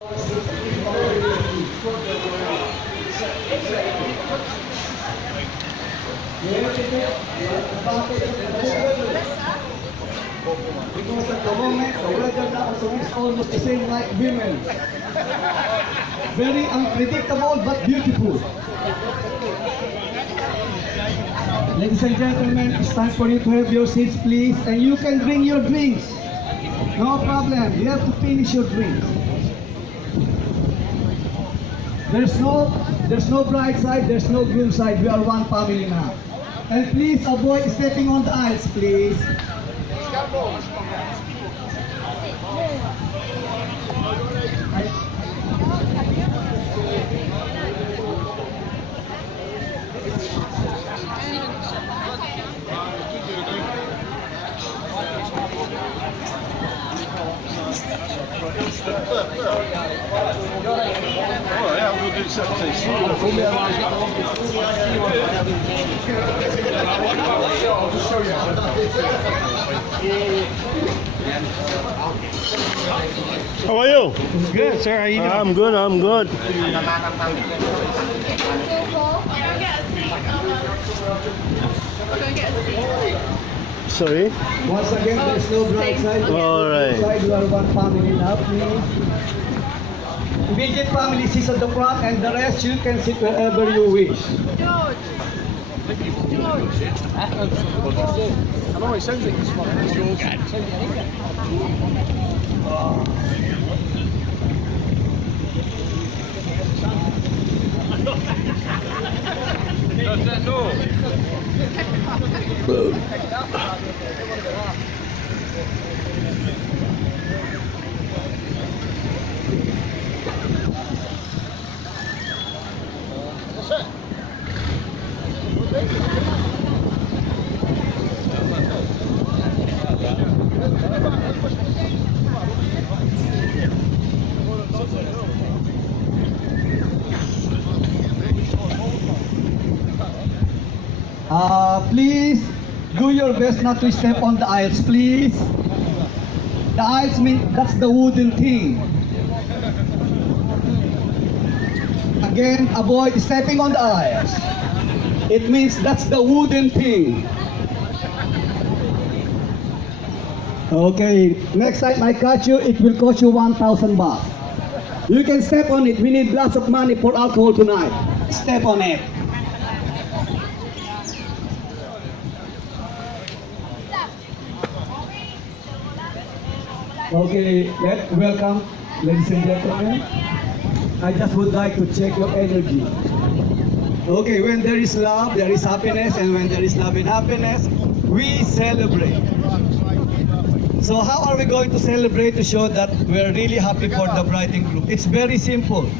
Because at the moment, the weather now is almost the same like women. Very unpredictable but beautiful. Ladies and gentlemen, it's time for you to have your seats, please, and you can bring your drinks. No problem. You have to finish your drinks. There's no bride side, there's no groom side. We are one family now. And please avoid stepping on the aisles, please. How are you? Good, sir. How you doing? I'm good, I'm good. Sorry? Once again, there's no bride side. All right. Side, we are one family now, please. Immediate family sits at the front, and the rest you can sit wherever you wish. Please do your best not to step on the aisles, please. The aisles mean that's the wooden thing. Again, avoid stepping on the aisles. It means that's the wooden thing. Okay, next time I catch you, it will cost you 1,000 baht. You can step on it. We need lots of money for alcohol tonight. Step on it. Okay, welcome, ladies and gentlemen. I just would like to check your energy. Okay, when there is love, there is happiness, and when there is love and happiness, we celebrate. So how are we going to celebrate to show that we're really happy for the bride and groom? It's very simple.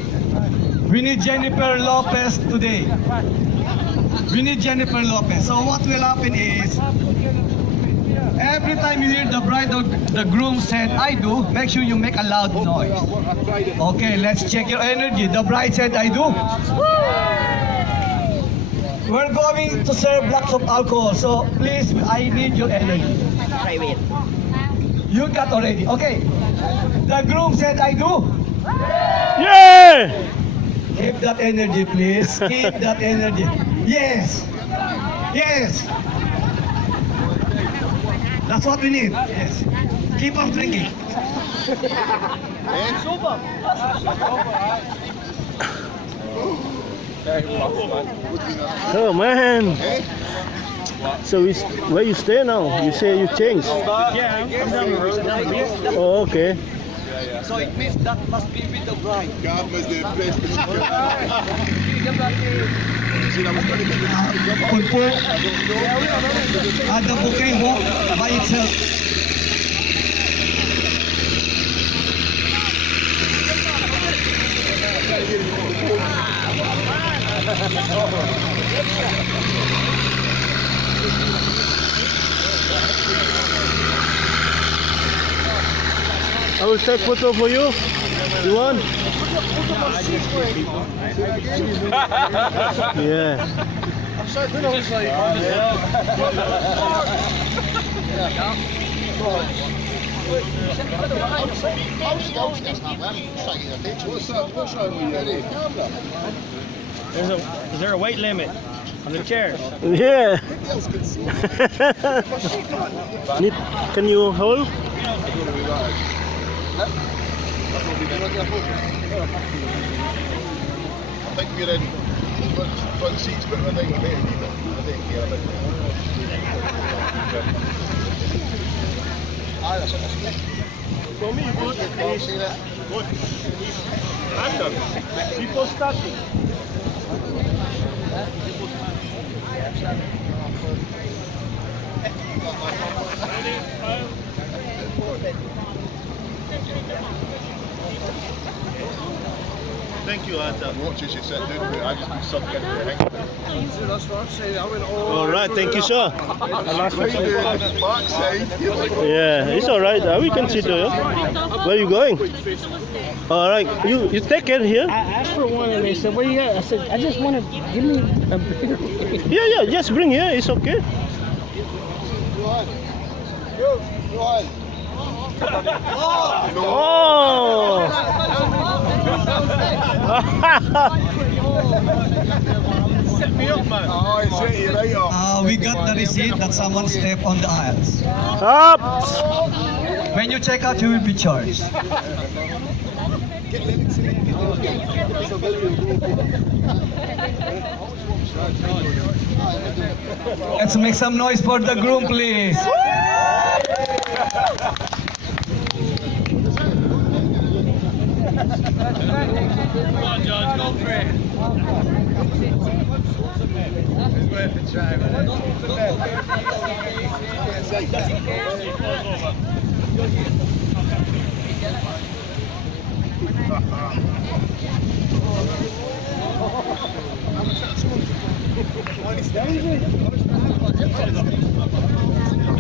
We need Jennifer Lopez today. We need Jennifer Lopez. So what will happen is, every time you hear the bride or the groom said, I do, make sure you make a loud noise. Okay, let's check your energy. The bride said, I do. We're going to serve lots of alcohol, so please, I need your energy. You got already. Okay. The groom said, I do. Yeah! Keep that energy, please. Keep that energy. Yes. Yes. That's what we need. Yes. Keep on drinking. Oh man. So where you stay now? You say you changed. Yeah, I'm down the road. Oh, okay. So it means that must be with the bride. Confirm. The bouquet walk by itself. I will take photo for you. You want? Yeah. Is there a weight limit on the chairs? Yeah. Can you hold? I think we're in front seats, but I think we're maybe, but I think care about it. For me, good. See that? People starting. Thank you, Arthur. Watch as you sit down, but I just be sucked into the hang. All right, thank you, sir. Backside. Yeah, it's all right. We can sit there. Where are you going? All right, you take it here. I asked for one and they said, "Where you at?" I said, "I just want to give me a bigger." Yeah, just bring here. It's okay. Oh! Set me up, man. Oh, I set you right up. We got the receipt that someone stepped on the aisles. Up! When you check out, you will be charged. Let's make some noise for the groom, please.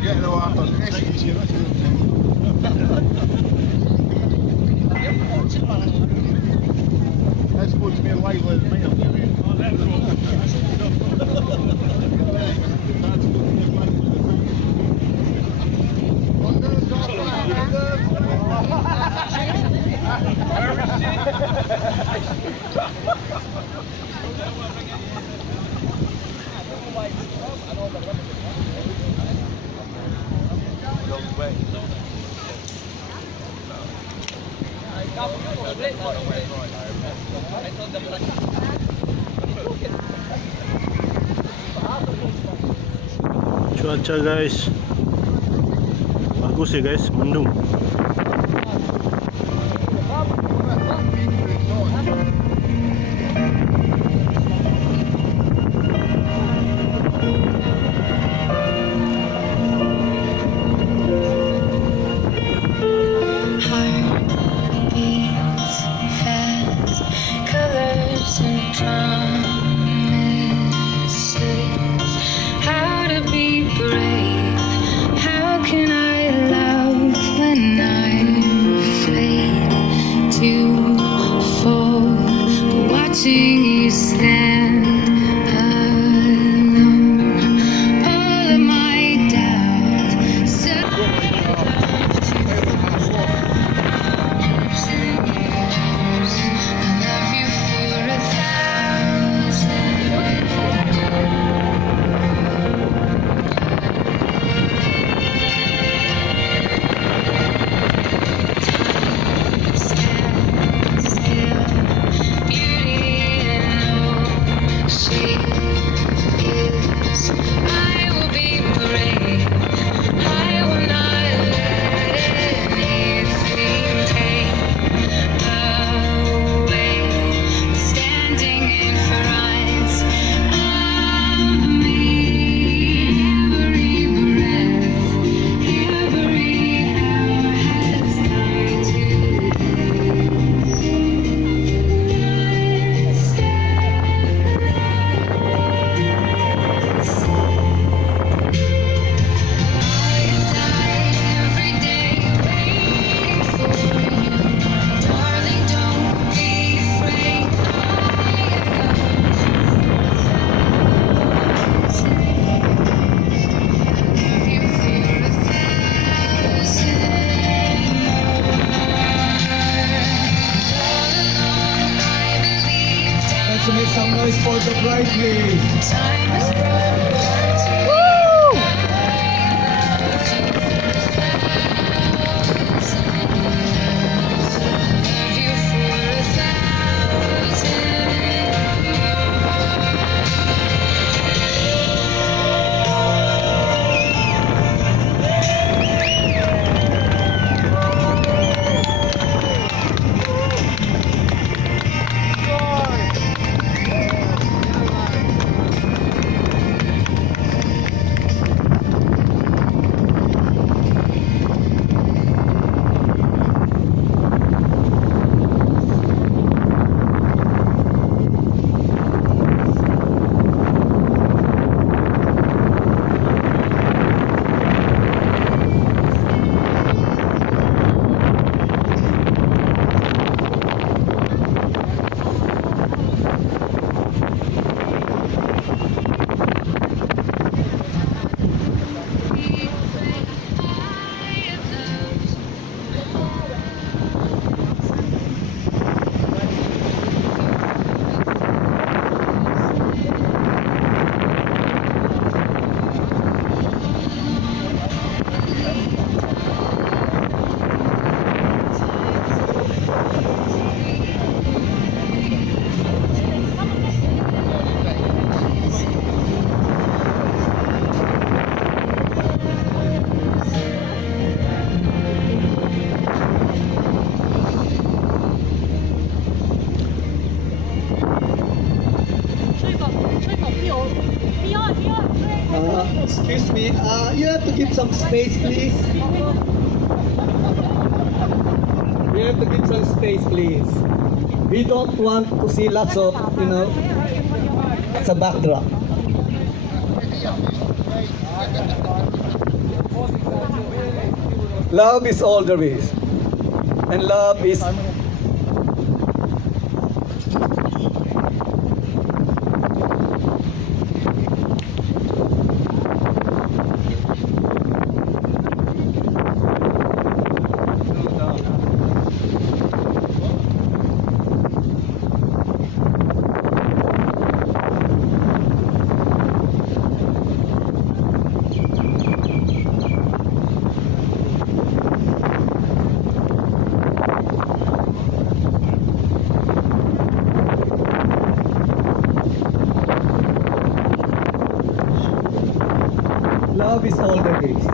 Getting all after the messages here. That's supposed to be a lively Cuaca guys, bagus ya guys, mendung. Heart beats fast, colors and promises. How to be brave? How can I love when I'm afraid to fall? Watching you stand alone, all of my doubts. Beauty and noise for the bridesmaids. Time has brought love you for 不要。 Excuse me, you have to give some space, please. You have to give some space, please. We don't want to see lots of, it's a backdrop. Love is all there is. And love is love is all there is.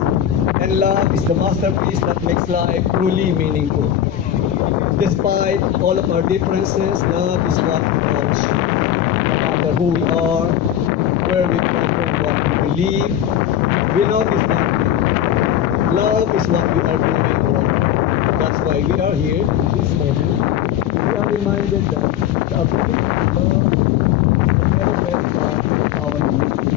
And love is the masterpiece that makes life truly meaningful. Despite all of our differences, love is what we touch. No matter who we are, where we come from, what we believe, we know this that love is what we are doing wrong. That's why we are here in this moment. We are reminded that the ability to love is the very best part of our religion.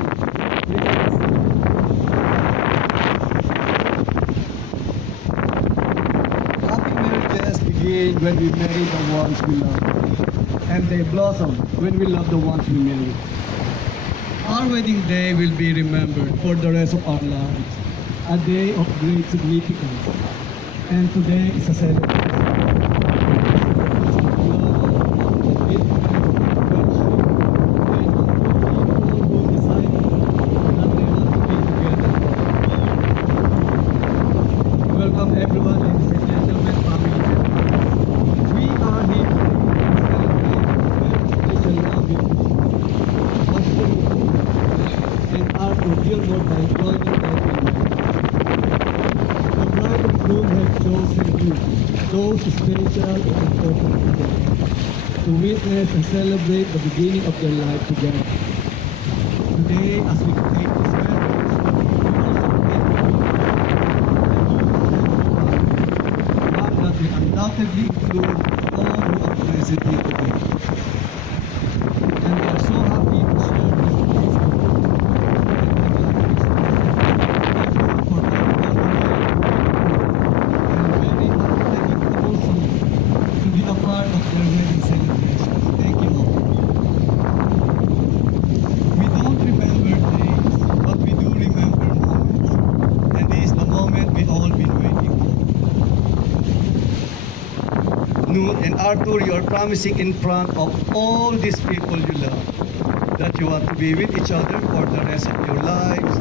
Happy marriages begin when we marry the ones we love, and they blossom when we love the ones we marry. Our wedding day will be remembered for the rest of our lives, a day of great significance, and today is a celebration. Welcome everyone, ladies and gentlemen, family members. We are here to celebrate a very special love and Arthur Gilmore by joining every night. The bride and groom have chosen you, those special and important to them, to witness and celebrate the beginning of their life together. Today, as we take this memories, we undoubtedly include all who are present here today. And we are so happy to share this place with you. For everyone and very unpredictable to be a part of their wedding celebration. Thank you all. We don't remember days, but we do remember moments. And this is the moment we all been waiting for. Noor and Arthur, you are promising in front of all these people you love that you want to be with each other for the rest of your lives,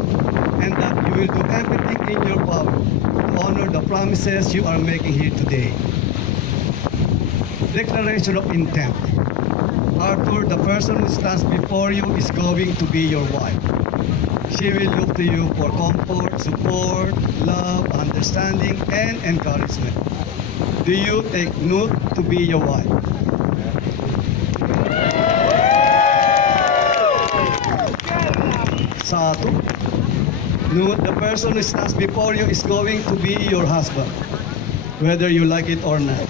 and that you will do everything in your power to honor the promises you are making here today. Declaration of intent. Arthur, the person who stands before you, is going to be your wife. She will look to you for comfort, support, love, understanding, and encouragement. Do you take Nude to be your wife? Satu. Nude, the person who stands before you is going to be your husband, whether you like it or not.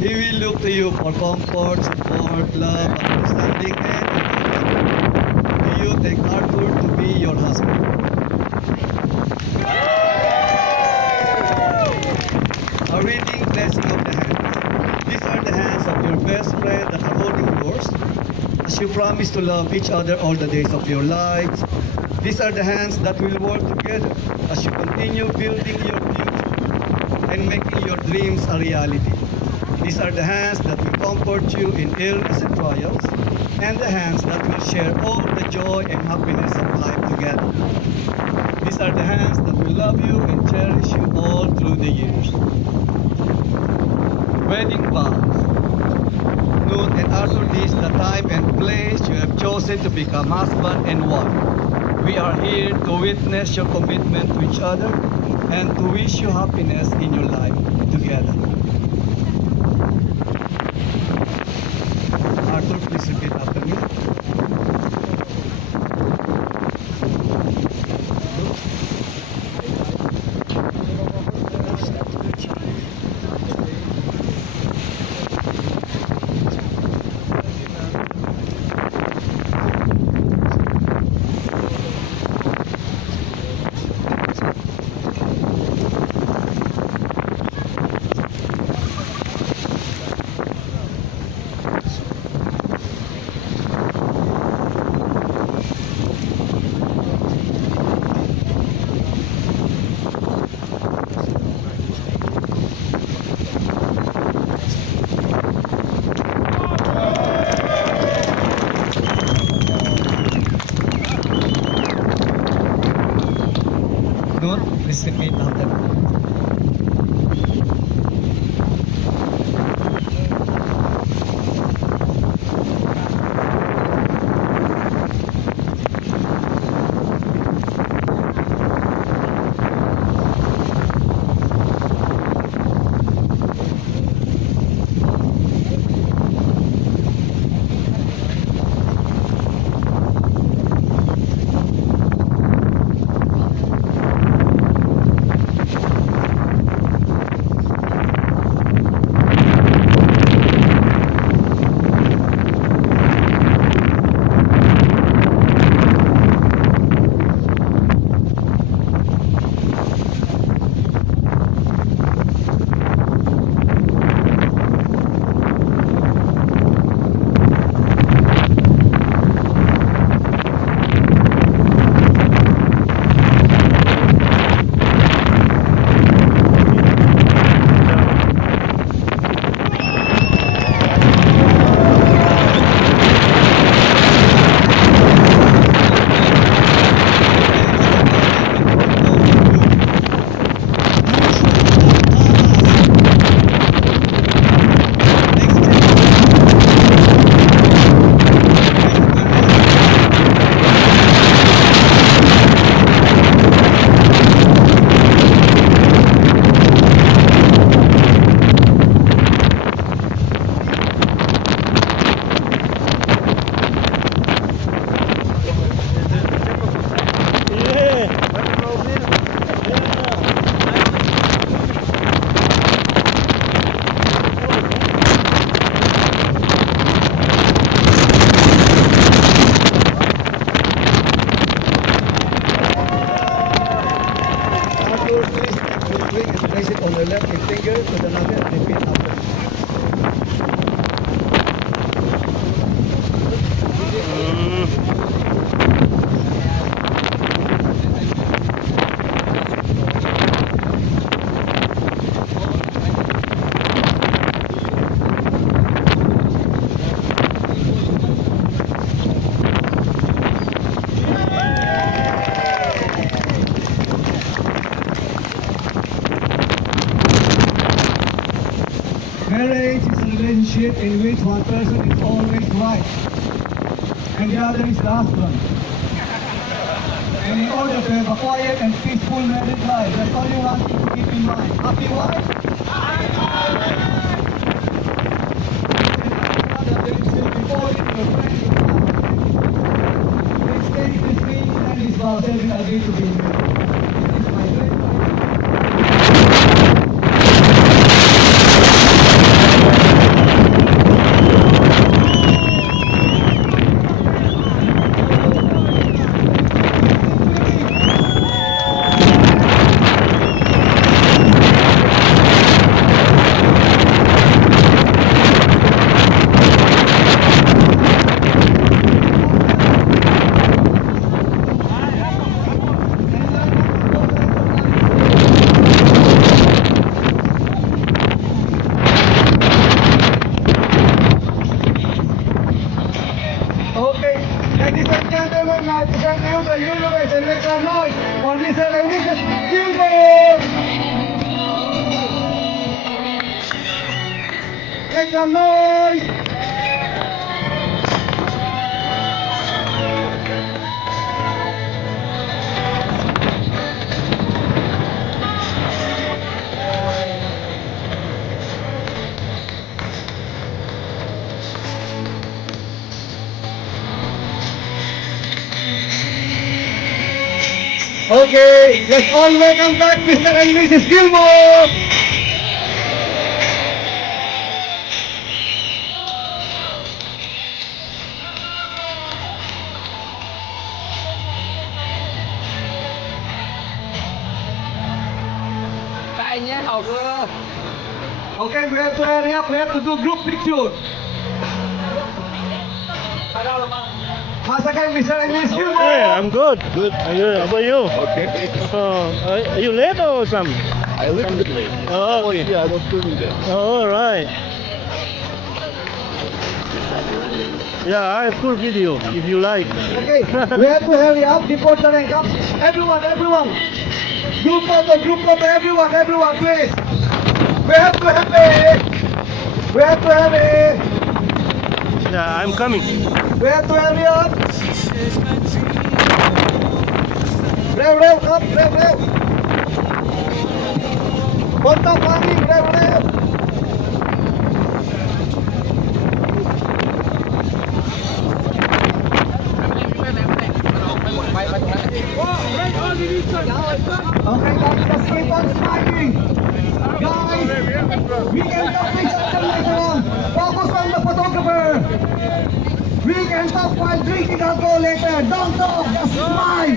He will look to you for comfort, support, love, understanding, and encouragement. Do you take Arthur to be your husband? A reading blessing of the hands. These are the hands of your best friend that are holding yours. As you promise to love each other all the days of your lives, these are the hands that will work together as you continue building your future and making your dreams a reality. These are the hands that will comfort you in illness and trials, and the hands that will share all the joy and happiness of life together. These are the hands that will love you and cherish you all through the years. Wedding vows. Nude and Arthur, this is the time and place you have chosen to become husband and wife. We are here to witness your commitment to each other and to wish you happiness in your life together. Arthur, please repeat after me. Nude, please repeat after me. Marriage is a relationship in which one person is always right and the other is the husband. And in order to have a quiet and peaceful married life, that's all you want to keep in mind. Happy wife? Saving agree to be married. This is my dream. Okay, ladies and gentlemen, I present you the universe and make some noise for Mr. and Mrs. Gilmore! Make some noise! Okay, let's all welcome back Mr. and Mrs. Gilmore! Okay, we have to hurry up, we have to do group picture. How's again, Mr. and Mrs. Gilmore? Hey, I'm good. Good. How about you? Okay. Are you late or something? I live in the place. Oh, Yeah, I was doing that. all right. Yeah, I have full video if you like. Okay, we have to hurry up before the rain comes. Everyone, group photo, everyone, please. We have to hurry. Yeah, I'm coming. We have to hurry up. Rev, up, rev. Contact coming, rev. Okay, guys, just keep on smiling. Guys, we can talk to each other later on. Focus on the photographer. We can talk while drinking alcohol later. Don't talk, just smile.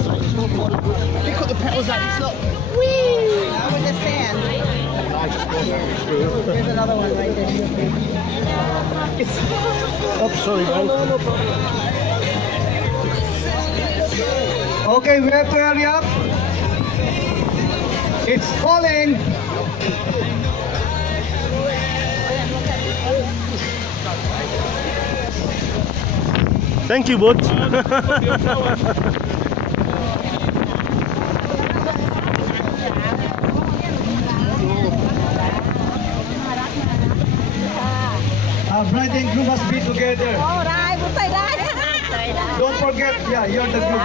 You cut the petals out, it's not. Now with the sand. There's another one right there. Oh, sorry, Okay, we have to hurry up. It's falling. Thank you, both. Bride and groom must be together. Don't forget, yeah, you're the groom.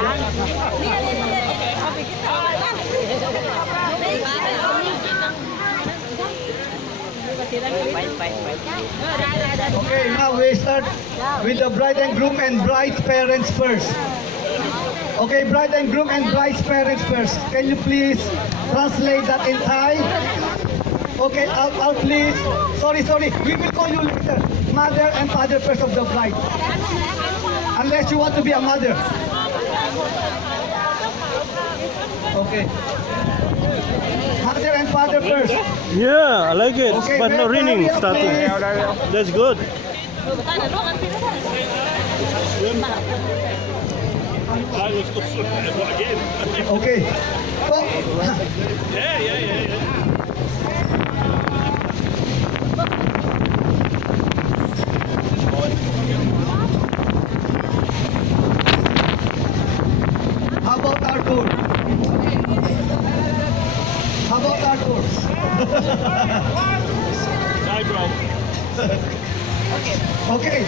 Yeah? Okay, now we start with the bride and groom and bride's parents first. Okay, bride and groom and bride's parents first. Can you please translate that in Thai? Okay, I'll please. Sorry. We will call you later. Mother and father first of the bride. Unless you want to be a mother. Okay. Mother and father first. Yeah, I like it. Okay, But no very raining well, starting. please. That's good. Okay. Oh. How about our tour? How about our tour? Okay.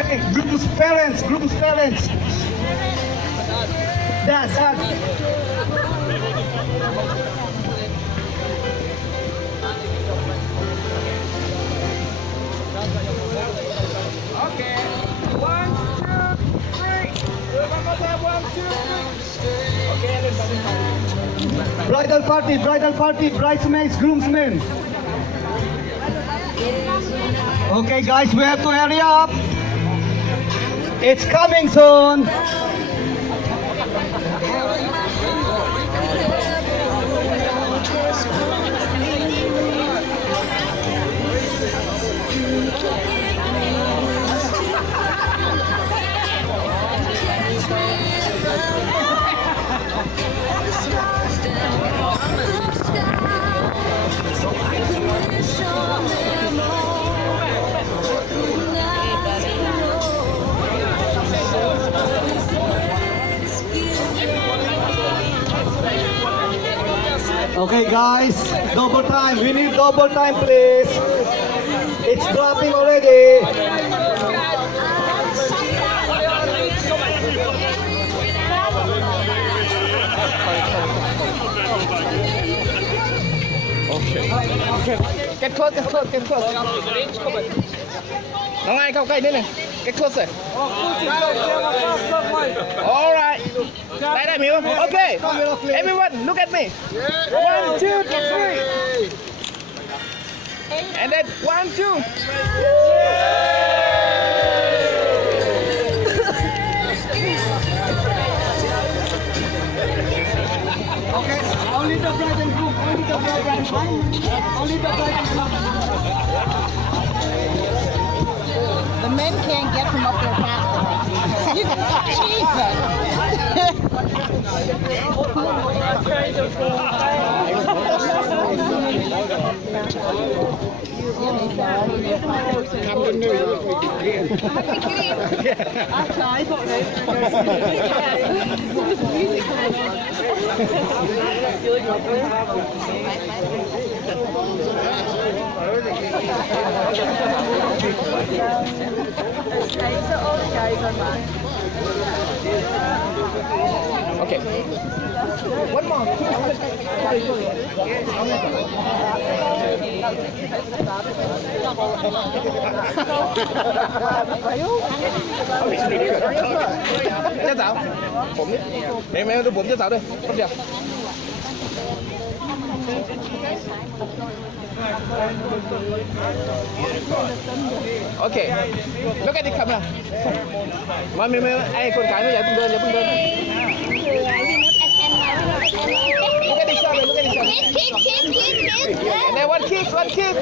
Okay, group's parents. Dad. Bridal party, bridesmaids, groomsmen. Okay guys, we have to hurry up. It's coming soon. Okay guys, double time. We need double time please. It's dropping already. Get close.น้องไอ้เข้าใกล้นิดหนึง Get closer. All right. ได้มิว Okay. Everyone, look at me. 1, 2, 3. And then 1, 2. Okay, only the bride and groom. The men can't get him up there fast enough. Jesus. Okay. One more. Ché dạo. Bụng đi. Mẹ tôi bụng ché dạo đi. Không được. Okay. Look at the camera. Mày ai con cái nó vậy tung đơn. Look at each other, Kiss. And then one kiss. One more.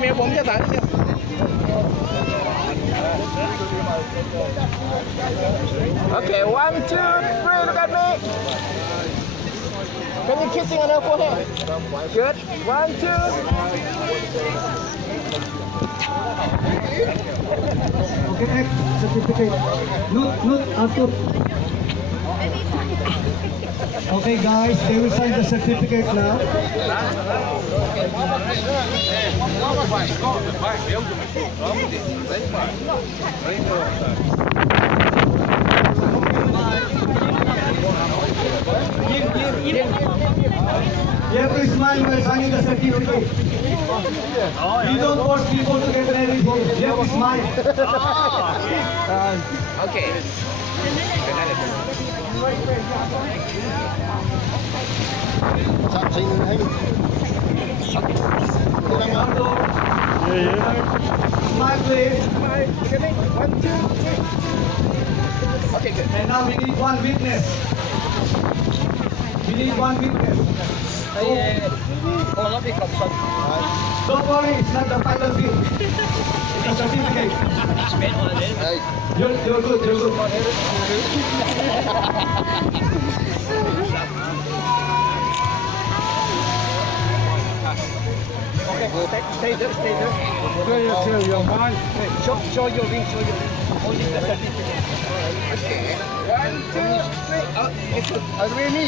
Mẹ bụng ché dạo đi. Okay, 1, 2, 3, look at me. Can you kissing on her forehead? Good. 1, 2. Okay, certificate. Note, Arthur. Okay guys, they will sign the certificate now. You have to smile while signing the certificate. You don't force people to get married here. You have to smile. Okay. Sắp sinh hay. Yeah, yeah. Smile, please. Okay, good. And now we need one witness. We need one witness. Don't worry, it's not the final bill. It's a certificate. Hey. You're good, you're good. Stay there, stay there. Show your ring, show your ring. Only the certificate. Okay. 1, 2, 3. Oh, it's good. Alvini.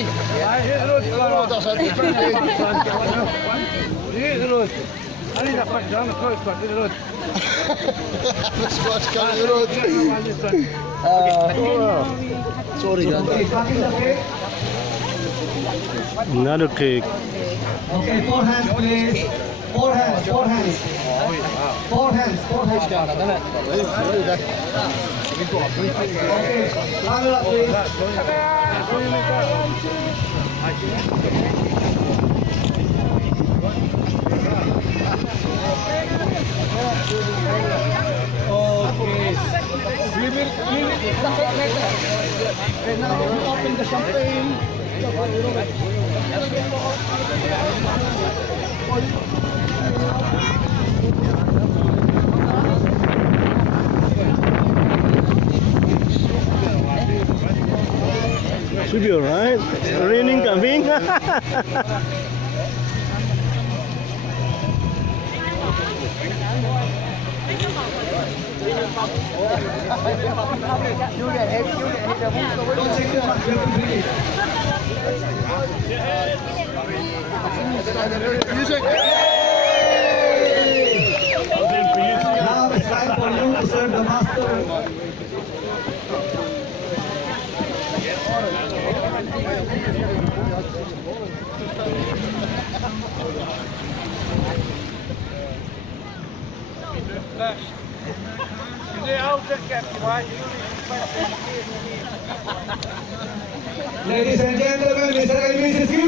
Oh, dat is het. Squash kan je rood. Sorry dan. Okay, cutting the cake. Another cake. Okay, 4 hands, please. 4 hands, 4 hands. 4 hands, 4 hands. Okay, camera, please. Okay. Okay, now we open the champagne. Should be alright. Raining coming. Don't take too much, you have to drink it. Music. Now it's time for you to serve the master. Ladies and gentlemen, Mr. and Mrs. Yu.